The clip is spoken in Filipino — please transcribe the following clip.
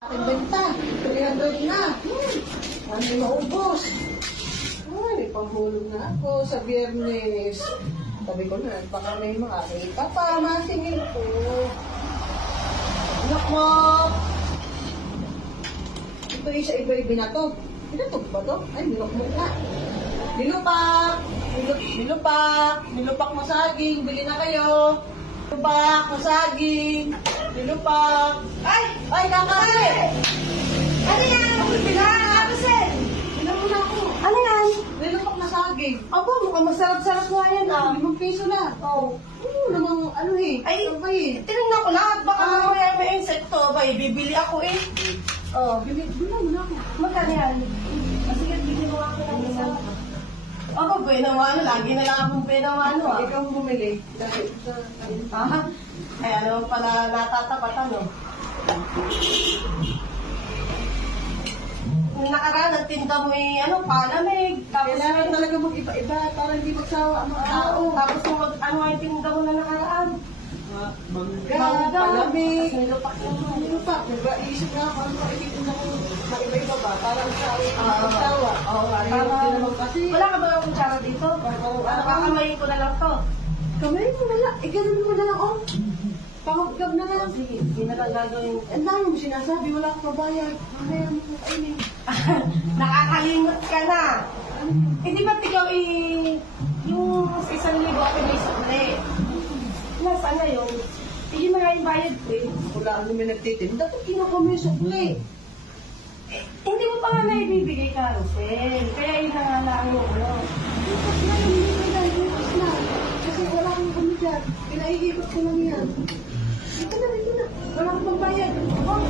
Aking benta, 300 na. Ano yung maubos? Ay, may panghulog na ako sa Biyernes. Sabi ko na, baka may makakita pa, masingil ko. Anak mo! Ito isa iba-iba binatog. Binatog ba to? Ay, nilokmok na. Nilupak! Nilupak mo saging, bili na kayo. Nilupak mo saging. Nilupak. Ay! Ay, kakasi! Ano yan? Ako bilang kapasin. Bilang mo na ako. Ano yan? Nilupak na saging. Aba, mukhang masarap-sarap nga yan ah. 5 piso na. Oh. Namang ano eh. Ay, sabay. tinignan ko lahat. Baka mamaya may insekto. Abay, bibili ako eh. Oh. Bilang mo na ako. Magkano yan? Sige, bigyan mo ako ng isa. Ako, benawano. Lagi na lang akong benawano ah. Ikaw ang bumili. Dahil sa... Aha. Ay, ano pala natatapatan no? Nung nakaraan, nagtinda mo eh, ano, palamig. Tapos, Kailangan talaga mag-iba-iba para hindi magsawa ang mga tao. tapos kung ano yung tinda mo na nakaraan. Mangga, palamig. Nilupak yung mga. Ano pa? Nag-iisip nga ako, ano makikita na kung maiba-iba ba? Para magsawa. Oo, Parang hindi naman kasi. Wala ka ba ng kutsara dito? Kakamayin ko na lang to. Kamay mo na lang. Ganun mo na lang, oh. Pangagab na lang. Sige, hindi na lang gagawin. Ang dami mo sinasabi, wala akong mabayad. Mamaya mo kung kainin. Nakakalimot ka na. Hindi ba't ikaw yung 1,000 ako may sukli? Nasaan na yun? Hindi na nga yung bayad ko eh. Wala ang namin nagtitinda. Dapat kinuha mo yung sukli. Hindi mo pa nga naibibigay ka, Rosel. Kaya inangalaan mo ano. Bukas na yung hindi na, bukas na. Kasi wala akong kami dyan. Pinaiikot ko lang yan. Dito na. Wala akong pambayad. Oh,